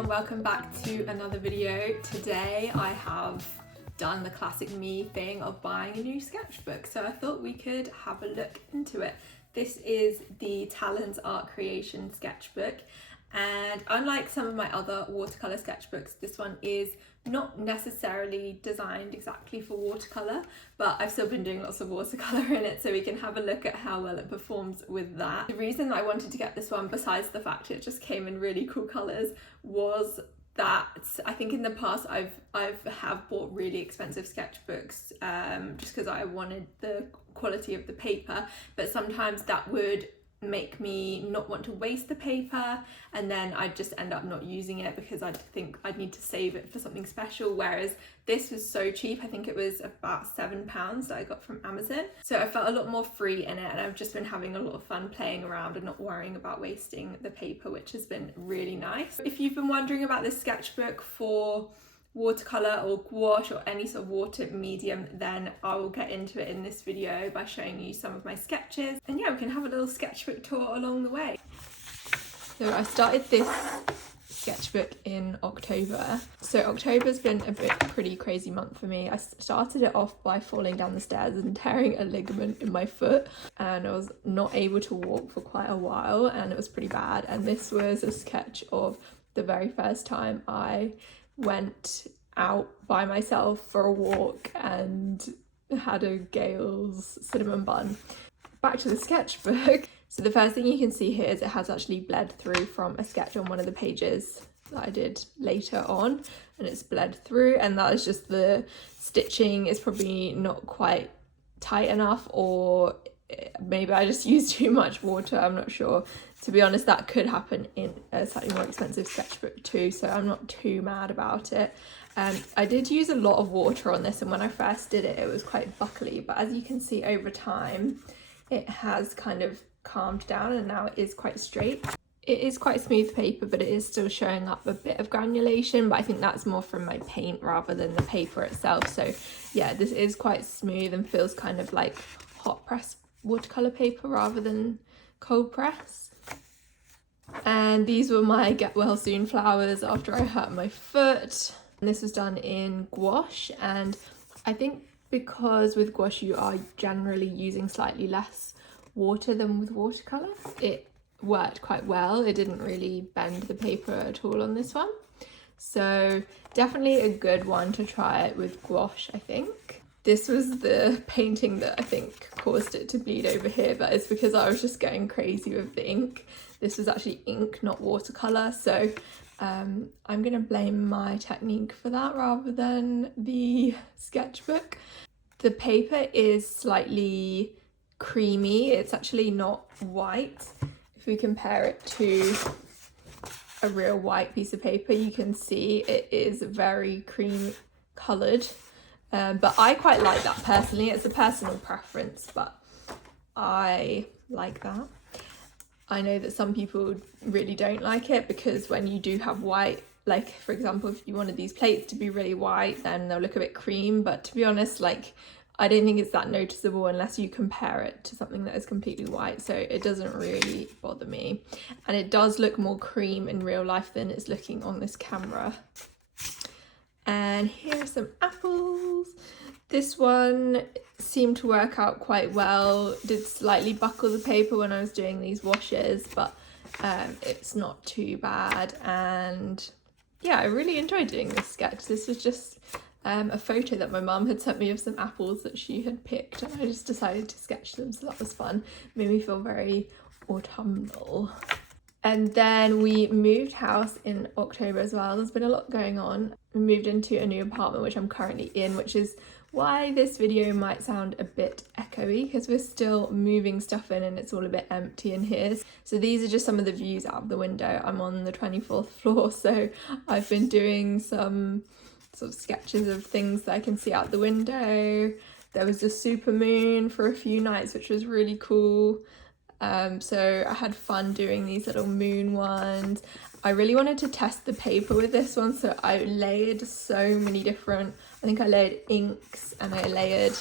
everyone, welcome back to another video. Today I have done the classic me thing of buying a new sketchbook, so I thought we could have a look into it. This is the Talens Art Creation sketchbook, and unlike some of my other watercolour sketchbooks, this one is not necessarily designed exactly for watercolour, but I've still been doing lots of watercolour in it, so we can have a look at how well it performs with that. The reason I wanted to get this one, besides the fact it just came in really cool colours, was that I think in the past I've bought really expensive sketchbooks just because I wanted the quality of the paper, but sometimes that would make me not want to waste the paper, and then I'd just end up not using it because I'd think I'd need to save it for something special, whereas this was so cheap. I think it was about £7 that I got from Amazon, so I felt a lot more free in it, and I've just been having a lot of fun playing around and not worrying about wasting the paper, which has been really nice. If you've been wondering about this sketchbook for watercolor or gouache or any sort of water medium, then I will get into it in this video by showing you some of my sketches, and yeah, we can have a little sketchbook tour along the way. So I started this sketchbook in October. So October's been a pretty crazy month for me. I started it off by falling down the stairs and tearing a ligament in my foot, and I was not able to walk for quite a while, and it was pretty bad. And this was a sketch of the very first time I went out by myself for a walk and had a Gale's cinnamon bun. Back to the sketchbook. So the first thing you can see here is it has actually bled through from a sketch on one of the pages that I did later on, and it's bled through, and that is just the stitching is probably not quite tight enough, or maybe I just used too much water, I'm not sure. To be honest, that could happen in a slightly more expensive sketchbook too, so I'm not too mad about it. I did use a lot of water on this, and when I first did it, it was quite buckly, but as you can see over time, it has kind of calmed down and now it is quite straight. It is quite smooth paper, but it is still showing up a bit of granulation, but I think that's more from my paint rather than the paper itself. So yeah, this is quite smooth and feels kind of like hot press watercolor paper rather than cold press. And these were my get well soon flowers after I hurt my foot. And this was done in gouache, and I think because with gouache you are generally using slightly less water than with watercolor, it worked quite well. It didn't really bend the paper at all on this one, so definitely a good one to try it with gouache, I think. This was the painting that I think caused it to bleed over here, but it's because I was just going crazy with the ink. This was actually ink, not watercolor, so I'm gonna blame my technique for that rather than the sketchbook. The paper is slightly creamy, it's actually not white. If we compare it to a real white piece of paper, you can see it is very cream coloured. But I quite like that personally. It's a personal preference, but I like that. I know that some people really don't like it because when you do have white, like for example, if you wanted these plates to be really white, then they'll look a bit cream, but to be honest, like I don't think it's that noticeable unless you compare it to something that is completely white, so it doesn't really bother me. And it does look more cream in real life than it's looking on this camera. And here are some apples. This one seemed to work out quite well. Did slightly buckle the paper when I was doing these washes, but it's not too bad. And yeah, I really enjoyed doing this sketch. This was just a photo that my mum had sent me of some apples that she had picked, and I just decided to sketch them, so that was fun. Made me feel very autumnal. And then we moved house in October as well. There's been a lot going on. We moved into a new apartment, which I'm currently in, which is why this video might sound a bit echoey, because we're still moving stuff in and it's all a bit empty in here. So these are just some of the views out of the window. I'm on the 24th floor, so I've been doing some sort of sketches of things that I can see out the window. There was a super moon for a few nights, which was really cool. So I had fun doing these little moon ones. I really wanted to test the paper with this one, so I layered so many different, I think I layered inks and I layered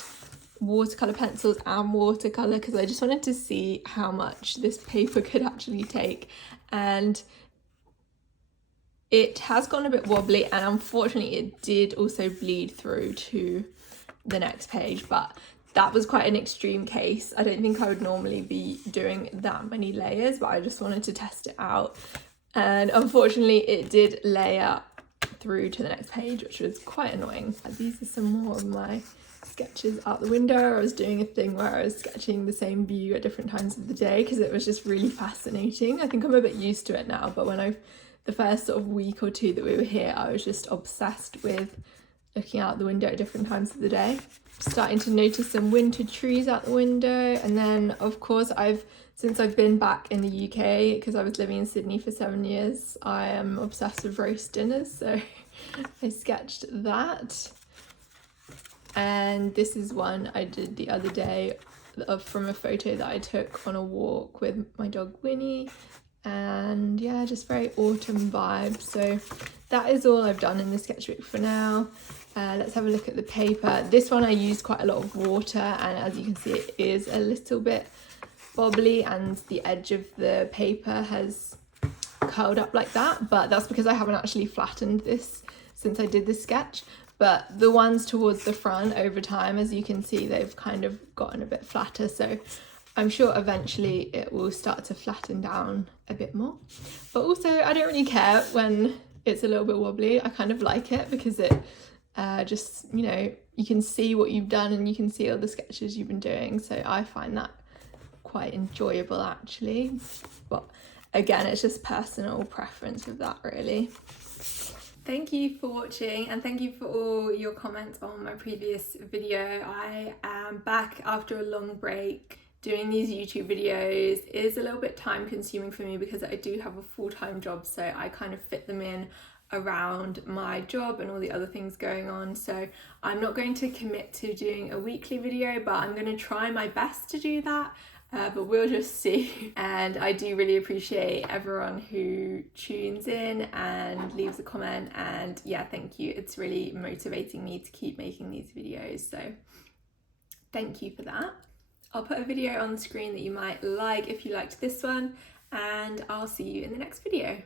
watercolor pencils and watercolor because I just wanted to see how much this paper could actually take. And It has gone a bit wobbly, and unfortunately it did also bleed through to the next page, but that was quite an extreme case. I don't think I would normally be doing that many layers, but I just wanted to test it out, and unfortunately it did layer through to the next page, which was quite annoying. These are some more of my sketches out the window. I was doing a thing where I was sketching the same view at different times of the day because it was just really fascinating. I think I'm a bit used to it now, but when the first sort of week or two that we were here, I was just obsessed with looking out the window at different times of the day. Starting to notice some winter trees out the window, and then of course since I've been back in the UK, because I was living in Sydney for 7 years, I am obsessed with roast dinners, so I sketched that. And this is one I did the other day from a photo that I took on a walk with my dog Winnie, and yeah, just very autumn vibes. So that is all I've done in the sketchbook for now. Let's have a look at the paper. This one I used quite a lot of water, and as you can see it is a little bit bobbly and the edge of the paper has curled up like that, but that's because I haven't actually flattened this since I did this sketch. But the ones towards the front over time, as you can see, they've kind of gotten a bit flatter, so I'm sure eventually it will start to flatten down a bit more. But also I don't really care when it's a little bit wobbly. I kind of like it because it just, you know, you can see what you've done and you can see all the sketches you've been doing, so I find that quite enjoyable actually. But again, it's just personal preference with that really. Thank you for watching, and thank you for all your comments on my previous video. I am back after a long break. Doing these YouTube videos is a little bit time consuming for me because I do have a full-time job, so I kind of fit them in around my job and all the other things going on. So I'm not going to commit to doing a weekly video, but I'm going to try my best to do that. But we'll just see. And I do really appreciate everyone who tunes in and leaves a comment, and yeah, thank you. It's really motivating me to keep making these videos, so thank you for that. I'll put a video on the screen that you might like if you liked this one, and I'll see you in the next video.